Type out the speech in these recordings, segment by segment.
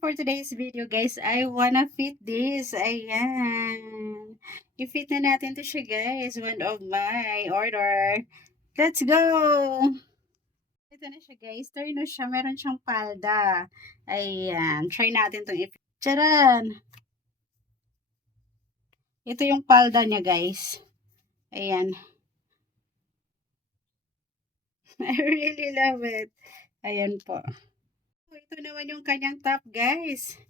for today's video guys, I wanna fit this. Ayan. I-fit na natin to siya guys. One of my order. Let's go! Ito na siya guys. Turno siya. Meron siyang palda. Ayan. Try natin itong i-fit. Charan! Ito yung palda niya guys. Ayan. I really love it. Ayan po. Ito naman yung kanyang top guys.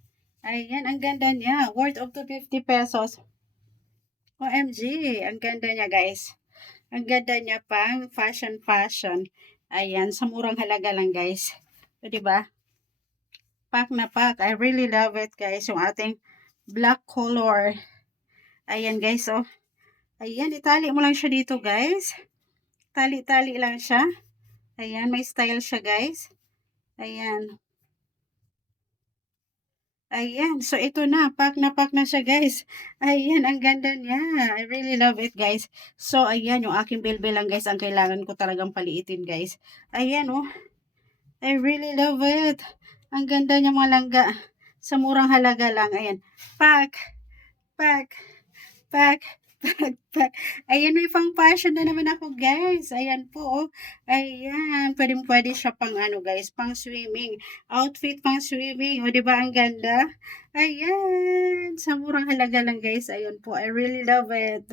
Ayan. Ang ganda niya. Worth of 250 pesos. OMG, ang ganda niya guys. Ang ganda niya pang fashion. Ayan, sa murang halaga lang guys. So, diba? Pack na pack. I really love it guys. Yung ating black color. Ayan guys, oh. Ayan, itali mo lang siya dito guys. Tali-tali lang siya. Ayan, may style siya guys. Ayan. Ayan, so ito na pack na siya guys. Ayan, ang ganda niya. I really love it guys. So, ayan, yung aking bilbil lang guys, ang kailangan ko talagang paliitin guys. Ayan, oh. I really love it. Ang ganda niya mga langga. Sa murang halaga lang. Ayan, pack, pack, pack, pack. Ayan, may pang fashion na naman ako guys. Ayan po, oh. Ayan, pwede siya pang ano guys, pang swimming. Outfit pang swimming. O, diba ang ganda? Ayan, sa murang halaga lang guys. Ayan po, I really love it.